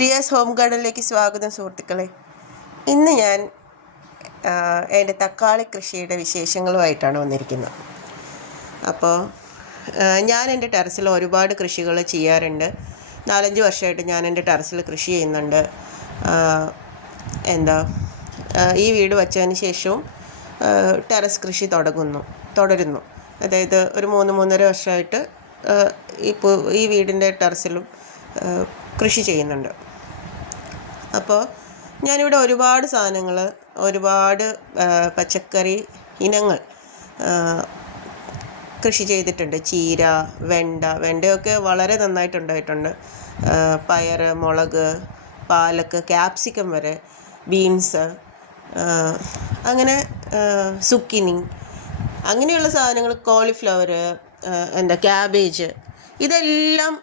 Priya's home ഗാർഡനിലേക്ക് സ്വാഗതം സുഹൃത്തുക്കളെ. ഇന്ന് ഞാൻ എന്റെ തക്കാളി കൃഷിയുടെ വിശേഷങ്ങളുമായിട്ടാണ് വന്നിരിക്കുന്നത്. അപ്പോൾ ഞാൻ എന്റെ ടെറസിൽ ഒരുപാട് കൃഷികൾ ചെയ്യാറുണ്ട്. നാലഞ്ച് വർഷമായിട്ട് ഞാൻ എന്റെ ടെറസിൽ കൃഷി ചെയ്യുന്നുണ്ട്. എന്താ ഈ വീട് വച്ചതിന് ശേഷവും ടെറസ് കൃഷി തുടങ്ങുന്നു തുടരുന്നു. അതായത് ഒരു മൂന്ന് മൂന്നര വർഷമായിട്ട് ഇപ്പോൾ ഈ വീടിന്റെ ടെറസിലും കൃഷി ചെയ്യുന്നുണ്ട്. അപ്പോൾ ഞാനിവിടെ ഒരുപാട് സാധനങ്ങൾ ഒരുപാട് പച്ചക്കറി ഇനങ്ങൾ കൃഷി ചെയ്തിട്ടുണ്ട്. ചീര വെണ്ട വെണ്ടയൊക്കെ വളരെ നന്നായിട്ടുണ്ടായിട്ടുണ്ട്. പയർ മുളക് പാലക്ക് ക്യാപ്സിക്കം വരെ ബീൻസ് അങ്ങനെ സുക്കിനി അങ്ങനെയുള്ള സാധനങ്ങൾ കോളിഫ്ലവർ എന്താ ക്യാബേജ് ഇതെല്ലാം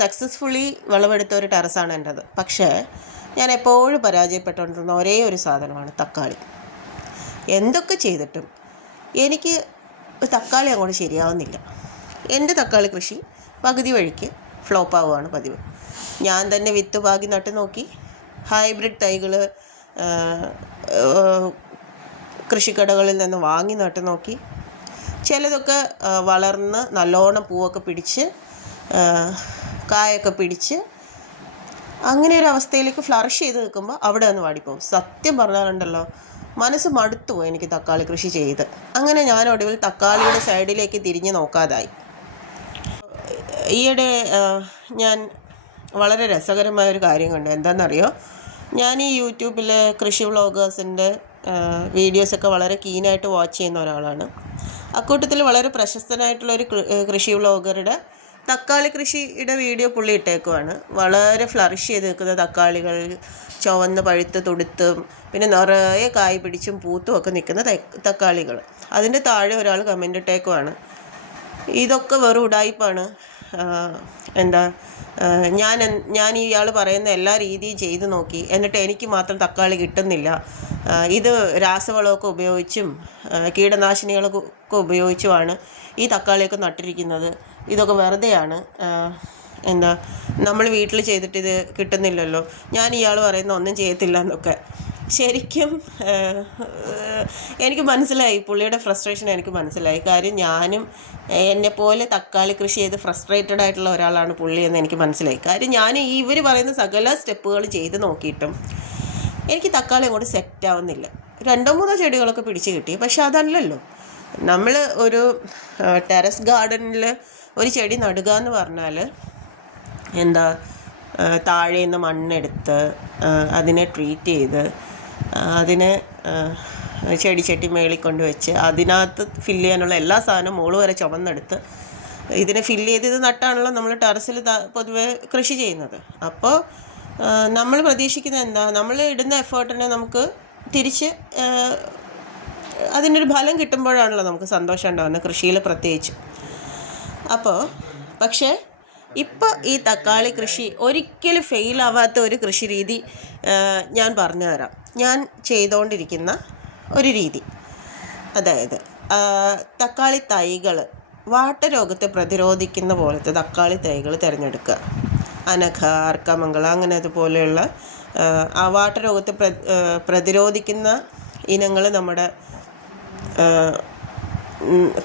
സക്സസ്ഫുള്ളി വിളവെടുത്ത ഒരു ടെറസാണ് എന്റെത് പക്ഷേ ഞാൻ എപ്പോഴും പരാജയപ്പെട്ടുകൊണ്ടിരുന്ന ഒരേ ഒരു സാധനമാണ് തക്കാളി. എന്തൊക്കെ ചെയ്തിട്ടും എനിക്ക് തക്കാളി അങ്ങോട്ട് ശരിയാവുന്നില്ല. എന്റെ തക്കാളി കൃഷി പകുതി വഴിക്ക് ഫ്ലോപ്പ് ആവുകയാണ് പതിവ്. ഞാൻ തന്നെ വിത്ത് പാകി നട്ട് നോക്കി ഹൈബ്രിഡ് തൈകൾ കൃഷിക്കടകളിൽ നിന്ന് വാങ്ങി നട്ട് നോക്കി ചിലതൊക്കെ വളർന്ന് നല്ലോണം പൂവൊക്കെ പിടിച്ച് കായൊക്കെ പിടിച്ച് അങ്ങനെ ഒരു അവസ്ഥയിലേക്ക് ഫ്ലറിഷ് ചെയ്ത് നിൽക്കുമ്പോൾ അവിടെ നിന്ന് വാടിപ്പോവും. സത്യം പറഞ്ഞാലുണ്ടല്ലോ മനസ്സ് മടുത്തു പോയി എനിക്ക് തക്കാളി കൃഷി ചെയ്ത്. അങ്ങനെ ഞാൻ ഒടുവിൽ തക്കാളിയുടെ സൈഡിലേക്ക് തിരിഞ്ഞ് നോക്കാതായി. ഈയിടെ ഞാൻ വളരെ രസകരമായ ഒരു കാര്യം കണ്ടു. എന്താണെന്നറിയോ? ഞാൻ ഈ യൂട്യൂബിൽ കൃഷി വ്ളോഗേഴ്സിന്റെ വീഡിയോസൊക്കെ വളരെ കീനായിട്ട് വാച്ച് ചെയ്യുന്ന ഒരാളാണ്. അക്കൂട്ടത്തിൽ വളരെ പ്രശസ്തനായിട്ടുള്ള ഒരു കൃഷി വ്ളോഗറുടെ തക്കാളി കൃഷിയുടെ വീഡിയോ പുള്ളി ഇട്ടേക്കുവാണ്. വളരെ ഫ്ലറിഷ് ചെയ്ത് നിൽക്കുന്ന തക്കാളികൾ ചുവന്ന് പഴുത്ത് തുടുത്തും പിന്നെ നിറയെ കായ് പിടിച്ചും പൂത്തും ഒക്കെ നിൽക്കുന്ന തക്കാളികൾ. അതിന്റെ താഴെ ഒരാൾ കമന്റ് ഇട്ടേക്കുവാണ്. ഇതൊക്കെ വെറും ഉടായിപ്പാണ്. എന്താ ഞാൻ ഞാൻ ഇയാൾ പറയുന്ന എല്ലാ രീതിയും ചെയ്തു നോക്കി. എന്നിട്ട് എനിക്ക് മാത്രം തക്കാളി കിട്ടുന്നില്ല. ഇത് രാസവളമൊക്കെ ഉപയോഗിച്ചും കീടനാശിനികളൊക്കെ ഉപയോഗിച്ചുമാണ് ഈ തക്കാളിയൊക്കെ നട്ടിരിക്കുന്നത്. ഇതൊക്കെ വെറുതെയാണ്. എന്താ നമ്മൾ വീട്ടിൽ ചെയ്തിട്ട് ഇത് കിട്ടുന്നില്ലല്ലോ. ഞാൻ ഇയാൾ പറയുന്ന ഒന്നും ചെയ്യത്തില്ല എന്നൊക്കെ. ശരിക്കും എനിക്ക് മനസ്സിലായി. പുള്ളിയുടെ ഫ്രസ്ട്രേഷൻ എനിക്ക് മനസ്സിലായി. കാര്യം ഞാനും എന്നെപ്പോലെ തക്കാളി കൃഷി ചെയ്ത് ഫ്രസ്ട്രേറ്റഡ് ആയിട്ടുള്ള ഒരാളാണ് പുള്ളി എന്ന് എനിക്ക് മനസ്സിലായി. കാര്യം ഞാൻ ഇവർ പറയുന്ന സകല സ്റ്റെപ്പുകൾ ചെയ്ത് നോക്കിയിട്ടും എനിക്ക് തക്കാളി അങ്ങോട്ട് സെറ്റ് ആവുന്നില്ല. രണ്ടോ മൂന്നോ ചെടികളൊക്കെ പിടിച്ച് കിട്ടി. പക്ഷെ അതല്ലല്ലോ. നമ്മൾ ഒരു ടെറസ് ഗാർഡനിൽ ഒരു ചെടി നടുക എന്ന് പറഞ്ഞാൽ എന്താ താഴെ നിന്ന് മണ്ണെടുത്ത് അതിനെ ട്രീറ്റ് ചെയ്ത് അതിനെ ചെടി ചെടിച്ചട്ടി മേളിൽ കൊണ്ട് വെച്ച് അതിനകത്ത് ഫില്ല് ചെയ്യാനുള്ള എല്ലാ സാധനവും മോൾ വരെ ചുമന്നെടുത്ത് ഇതിനെ ഫില്ല് ചെയ്ത് ഇത് നട്ടാണല്ലോ നമ്മൾ ടെറസിൽ പൊതുവേ കൃഷി ചെയ്യുന്നത്. അപ്പോൾ നമ്മൾ പ്രതീക്ഷിക്കുന്നത് എന്താ നമ്മൾ ഇടുന്ന എഫേർട്ടിനെ നമുക്ക് തിരിച്ച് അതിനൊരു ഫലം കിട്ടുമ്പോഴാണല്ലോ നമുക്ക് സന്തോഷം ഉണ്ടാകുന്നത് കൃഷിയിൽ പ്രത്യേകിച്ച്. അപ്പോൾ പക്ഷേ ഇപ്പോൾ ഈ തക്കാളി കൃഷി ഒരിക്കലും ഫെയിലാവാത്ത ഒരു കൃഷി രീതി ഞാൻ പറഞ്ഞു തരാം. ഞാൻ ചെയ്തുകൊണ്ടിരിക്കുന്ന ഒരു രീതി. അതായത് തക്കാളി തൈകൾ വാട്ടരോഗത്തെ പ്രതിരോധിക്കുന്ന പോലത്തെ തക്കാളി തൈകൾ തിരഞ്ഞെടുക്കുക. അനഘ അർക്കമംഗള അങ്ങനെ അതുപോലെയുള്ള ആ, വാട്ടരോഗത്തെ പ്ര പ്രതിരോധിക്കുന്ന ഇനങ്ങൾ നമ്മുടെ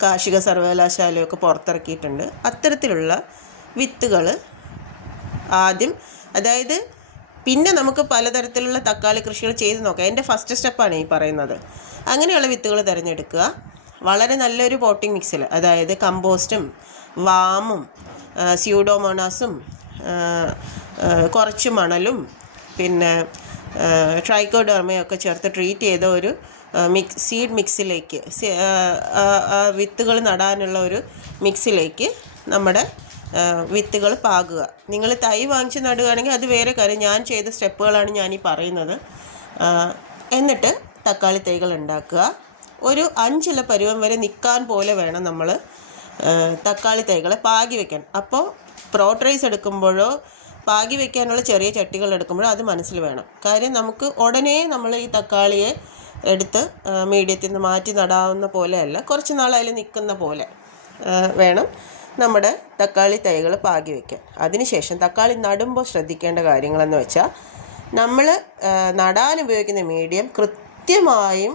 കാർഷിക സർവകലാശാലയൊക്കെ പുറത്തിറക്കിയിട്ടുണ്ട്. അത്തരത്തിലുള്ള വിത്തുകൾ ആദ്യം അതായത് പിന്നെ നമുക്ക് പലതരത്തിലുള്ള തക്കാളി കൃഷികൾ ചെയ്ത് നോക്കാം. എന്റെ ഫസ്റ്റ് സ്റ്റെപ്പാണ് ഈ പറയുന്നത്. അങ്ങനെയുള്ള വിത്തുകൾ തിരഞ്ഞെടുക്കുക. വളരെ നല്ലൊരു പോട്ടിംഗ് മിക്സിൽ അതായത് കമ്പോസ്റ്റും വാമും സ്യൂഡോമോണാസും കുറച്ച് മണലും പിന്നെ ട്രൈക്കോഡെർമയൊക്കെ ചേർത്ത് ട്രീറ്റ് ചെയ്ത ഒരു മിക്സ് സീഡ് മിക്സിലേക്ക് വിത്തുകൾ നടാനുള്ള ഒരു മിക്സിലേക്ക് നമ്മുടെ വിത്തുകൾ പാകുക. നിങ്ങൾ തൈ വാങ്ങിച്ച് നടുകയാണെങ്കിൽ അത് വേറെ കാര്യം. ഞാൻ ചെയ്ത സ്റ്റെപ്പുകളാണ് ഞാൻ ഈ പറയുന്നത്. എന്നിട്ട് തക്കാളി തൈകൾ ഉണ്ടാക്കുക. ഒരു അഞ്ചില പരുവം വരെ നിൽക്കാൻ പോലെ വേണം നമ്മൾ തക്കാളി തൈകളെ പാകി വെക്കാൻ. അപ്പോൾ പ്രോട്രൈസ് എടുക്കുമ്പോഴോ പാകി വെക്കാനുള്ള ചെറിയ ചട്ടികൾ എടുക്കുമ്പോൾ അത് മനസ്സിൽ വേണം. കാര്യം നമുക്ക് ഉടനെ നമ്മൾ ഈ തക്കാളിയെ എടുത്ത് മീഡിയത്തിൽ നിന്ന് മാറ്റി നടാവുന്ന പോലെയല്ല കുറച്ച് നാൾ അതിൽ നിൽക്കുന്ന പോലെ വേണം നമ്മുടെ തക്കാളി തൈകൾ പാകി വയ്ക്കാൻ അതിനുശേഷം തക്കാളി നടുമ്പോൾ ശ്രദ്ധിക്കേണ്ട കാര്യങ്ങളെന്ന് വെച്ചാൽ നമ്മൾ നടാൻ ഉപയോഗിക്കുന്ന മീഡിയം കൃത്യമായും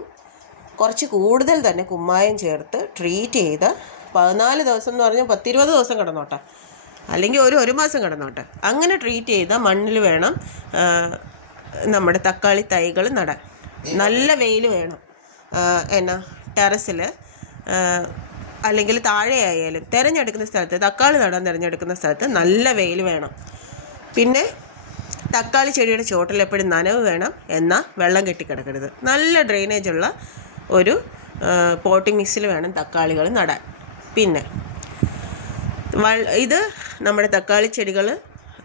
കുറച്ച് കൂടുതൽ തന്നെ കുമ്മായം ചേർത്ത് ട്രീറ്റ് ചെയ്ത് പതിനാല് ദിവസം എന്ന് പറഞ്ഞാൽ പത്തിരുപത് ദിവസം കിടന്നോട്ടെ. അല്ലെങ്കിൽ ഒരു ഒരു മാസം കിടന്നോട്ടെ. അങ്ങനെ ട്രീറ്റ് ചെയ്ത മണ്ണിൽ വേണം നമ്മുടെ തക്കാളി തൈകൾ നടാൻ. നല്ല വെയിൽ വേണം. എന്നാ ടെറസിൽ അല്ലെങ്കിൽ താഴെ ആയാലും തിരഞ്ഞെടുക്കുന്ന സ്ഥലത്ത് തക്കാളി നടാൻ തിരഞ്ഞെടുക്കുന്ന സ്ഥലത്ത് നല്ല വെയിൽ വേണം. പിന്നെ തക്കാളി ചെടിയുടെ ചോട്ടിൽ എപ്പോഴും നനവ് വേണം എന്നാൽ വെള്ളം കെട്ടിക്കിടക്കരുത് നല്ല ഡ്രെയിനേജ് ഉള്ള ഒരു പോട്ടിംഗ് മിക്സിൽ വേണം തക്കാളികൾ നടാൻ. പിന്നെ ഇത് നമ്മുടെ തക്കാളി ചെടികൾ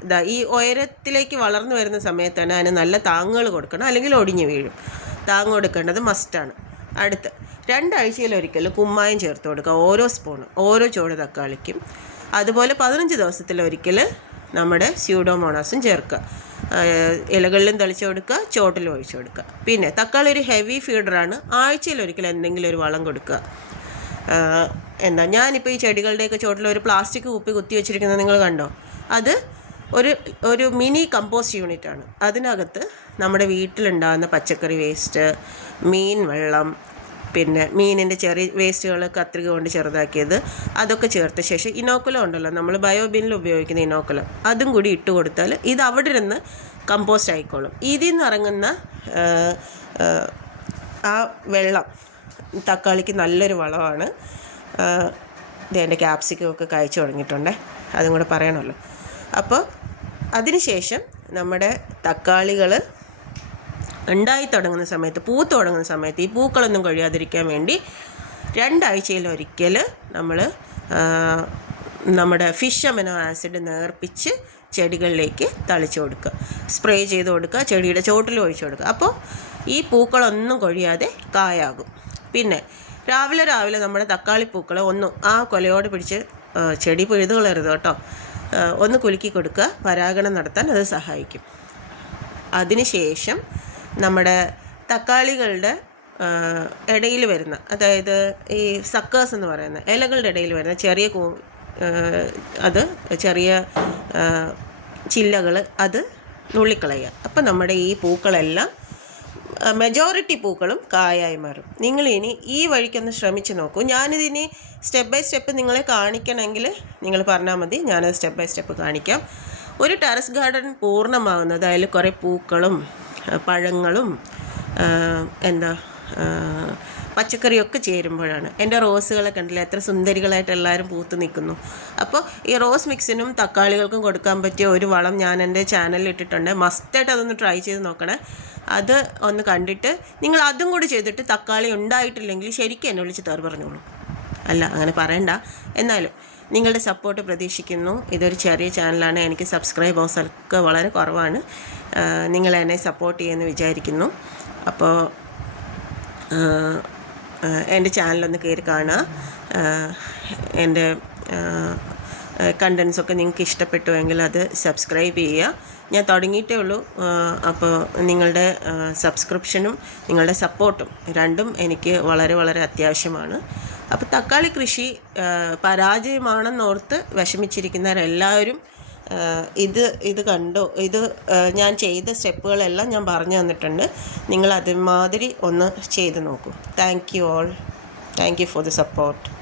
ഇതാ ഈ ഉയരത്തിലേക്ക് വളർന്നു വരുന്ന സമയത്താണ് അതിന് നല്ല താങ്ങുകൾ കൊടുക്കണം അല്ലെങ്കിൽ ഒടിഞ്ഞു വീഴും. താങ്ങ് കൊടുക്കേണ്ടത് മസ്റ്റാണ് അടുത്ത് രണ്ടാഴ്ചയിൽ ഒരിക്കൽ കുമ്മായം ചേർത്ത് കൊടുക്കുക ഓരോ സ്പൂണ് ഓരോ ചോട് തക്കാളിക്കും. അതുപോലെ പതിനഞ്ച് ദിവസത്തിലൊരിക്കൽ നമ്മുടെ സ്യൂഡോമോണാസും ചേർക്കുക. ഇലകളിലും തളിച്ചു കൊടുക്കുക ചോട്ടിലും ഒഴിച്ചു കൊടുക്കുക. പിന്നെ തക്കാളി ഒരു ഹെവി ഫീഡറാണ് ആഴ്ചയിലൊരിക്കൽ എന്തെങ്കിലും ഒരു വളം കൊടുക്കുക. എന്താ ഞാനിപ്പോൾ ഈ ചെടികളുടെയൊക്കെ ചുവട്ടിൽ ഒരു പ്ലാസ്റ്റിക് കുപ്പി കുത്തി വെച്ചിരിക്കുന്നത് നിങ്ങൾ കണ്ടോ? അത് ഒരു ഒരു മിനി കമ്പോസ്റ്റ് യൂണിറ്റ് ആണ്. അതിനകത്ത് നമ്മുടെ വീട്ടിലുണ്ടാകുന്ന പച്ചക്കറി വേസ്റ്റ് മീൻ വെള്ളം പിന്നെ മീനിന്റെ ചെറിയ വേസ്റ്റുകൾ കത്രിക കൊണ്ട് ചെറുതാക്കിയത് അതൊക്കെ ചേർത്ത ശേഷം ഇനോക്കുലം ഉണ്ടല്ലോ നമ്മൾ ബയോബിനിൽ ഉപയോഗിക്കുന്ന ഇനോക്കുലം. അതും കൂടി ഇട്ട് കൊടുത്താൽ ഇത് അവിടെ ഇരുന്ന് കമ്പോസ്റ്റ് ആയിക്കോളും. ഇതിൽ നിന്ന് ഇറങ്ങുന്ന ആ വെള്ളം തക്കാളിക്ക് നല്ലൊരു വളമാണ്. ഇത് എന്റെ ക്യാപ്സിക്കമൊക്കെ കഴിച്ചു തുടങ്ങിയിട്ടുണ്ടേ. അതും കൂടെ പറയണമല്ലോ. അപ്പോൾ അതിനുശേഷം നമ്മുടെ തക്കാളികൾ ഉണ്ടായി തുടങ്ങുന്ന സമയത്ത് പൂ തുടങ്ങുന്ന സമയത്ത് ഈ പൂക്കളൊന്നും കഴിയാതിരിക്കാൻ വേണ്ടി രണ്ടാഴ്ചയിൽ ഒരിക്കൽ നമ്മൾ നമ്മുടെ ഫിഷ് അമിനോ ആസിഡ് നേർപ്പിച്ച് ചെടികളിലേക്ക് തളിച്ചു കൊടുക്കുക. സ്പ്രേ ചെയ്ത് കൊടുക്കുക ചെടിയുടെ ചോട്ടിൽ ഒഴിച്ചു കൊടുക്കുക. അപ്പോൾ ഈ പൂക്കളൊന്നും കൊഴിയാതെ കായാകും. പിന്നെ രാവിലെ രാവിലെ നമ്മുടെ തക്കാളി പൂക്കളെ ഒന്ന് ആ കൊലയോട് പിടിച്ച് ചെടി പിഴുതു കളരുത് കേട്ടോ ഒന്ന് കുലുക്കി കൊടുക്കുക. പരാഗണം നടത്താൻ അത് സഹായിക്കും. അതിനുശേഷം നമ്മുടെ തക്കാളികളുടെ ഇടയിൽ വരുന്ന അതായത് ഈ സക്കേഴ്സ് എന്ന് പറയുന്ന ഇലകളുടെ ഇടയിൽ വരുന്ന ചെറിയ കൂ അത് ചെറിയ ചില്ലകൾ അത് നുള്ളിക്കളയുക. അപ്പം നമ്മുടെ ഈ പൂക്കളെല്ലാം മെജോറിറ്റി പൂക്കളും കായായി മാറും. നിങ്ങൾ ഇനി ഈ വഴിക്കൊന്ന് ശ്രമിച്ചു നോക്കൂ. ഞാനിതിനി സ്റ്റെപ്പ് ബൈ സ്റ്റെപ്പ് നിങ്ങളെ കാണിക്കണമെങ്കിൽ നിങ്ങൾ പറഞ്ഞാൽ മതി. ഞാനത് സ്റ്റെപ്പ് ബൈ സ്റ്റെപ്പ് കാണിക്കാം. ഒരു ടെറസ് ഗാർഡൻ പൂർണമാകുന്നത് അതിൽ കുറേ പൂക്കളും പഴങ്ങളും എന്താ പച്ചക്കറിയൊക്കെ ചേരുമ്പോഴാണ്. എന്റെ റോസുകളെ കണ്ടില്ല എത്ര സുന്ദരികളായിട്ട് എല്ലാവരും പൂത്ത് നിൽക്കുന്നു. അപ്പോൾ ഈ റോസ് മിക്സിനും തക്കാളികൾക്കും കൊടുക്കാൻ പറ്റിയ ഒരു വളം ഞാൻ എന്റെ ചാനലിൽ ഇട്ടിട്ടുണ്ട്. മസ്റ്റായിട്ട് അതൊന്ന് ട്രൈ ചെയ്ത് നോക്കണേ. അത് ഒന്ന് കണ്ടിട്ട് നിങ്ങൾ അതും കൂടി ചെയ്തിട്ട് തക്കാളി ഉണ്ടായിട്ടില്ലെങ്കിൽ ശരിക്കും എന്നെ വിളിച്ച് തേർ പറഞ്ഞോളൂ. അല്ല അങ്ങനെ പറയണ്ട. എന്നാലും നിങ്ങളുടെ സപ്പോർട്ട് പ്രതീക്ഷിക്കുന്നു. ഇതൊരു ചെറിയ ചാനലാണ്. എനിക്ക് സബ്സ്ക്രൈബ് ഒക്കെ വളരെ കുറവാണ്. നിങ്ങൾ എന്നെ സപ്പോർട്ട് ചെയ്യുമെന്ന് വിചാരിക്കുന്നു. അപ്പോൾ എന്റെ ചാനലൊന്ന് കയറി കാണുക. എന്റെ കണ്ടൻസൊക്കെ നിങ്ങൾക്ക് ഇഷ്ടപ്പെട്ടുവെങ്കിൽ അത് സബ്സ്ക്രൈബ് ചെയ്യുക. ഞാൻ തുടങ്ങിയിട്ടേ ഉള്ളൂ. അപ്പോൾ നിങ്ങളുടെ സബ്സ്ക്രിപ്ഷനും നിങ്ങളുടെ സപ്പോർട്ടും രണ്ടും എനിക്ക് വളരെ വളരെ അത്യാവശ്യമാണ്. അപ്പോൾ തക്കാളി കൃഷി പരാജയമാണെന്നോർത്ത് വിഷമിച്ചിരിക്കുന്നവരെല്ലാവരും ഇത് ഇത് കണ്ടു. ഇത് ഞാൻ ചെയ്ത സ്റ്റെപ്പുകളെല്ലാം ഞാൻ പറഞ്ഞു തന്നിട്ടുണ്ട്. നിങ്ങൾ അതുമാതിരി ഒന്ന് ചെയ്ത് നോക്കൂ. Thank you all thank you for the support